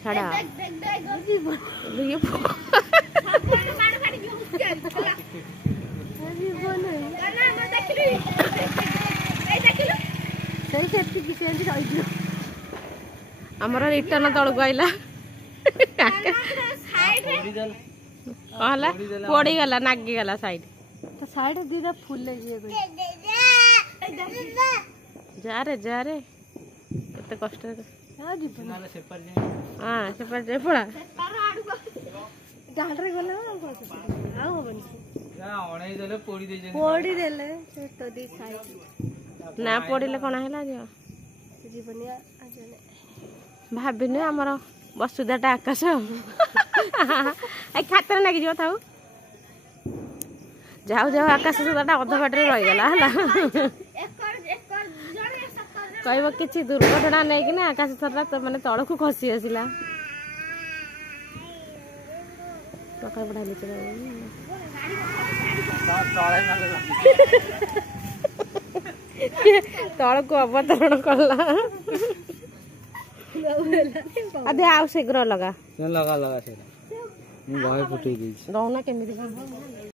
छाड़ा आमर रिटर्न तलक आइला पड़ी गला नागी गला साइड साइड दीदा फुल जा रे केते कष्ट हाँ से पड़ा गाड़े गला पोड़ी देले तो दी साइड ना पड़िले कौन है जीवनिया भाविनु आमर वसुधाटा आकाश खातर लगी जाओ था जाऊ जाऊ आकाश सुधाटा अध बाटे रहीगला कह कि दुर्घटना नहीं कि आकाश सुधा तो मैंने तल को खसी आसला तल को अवतरण कला अदे आउ शीघ्र लगा लगा लगा दौना केमी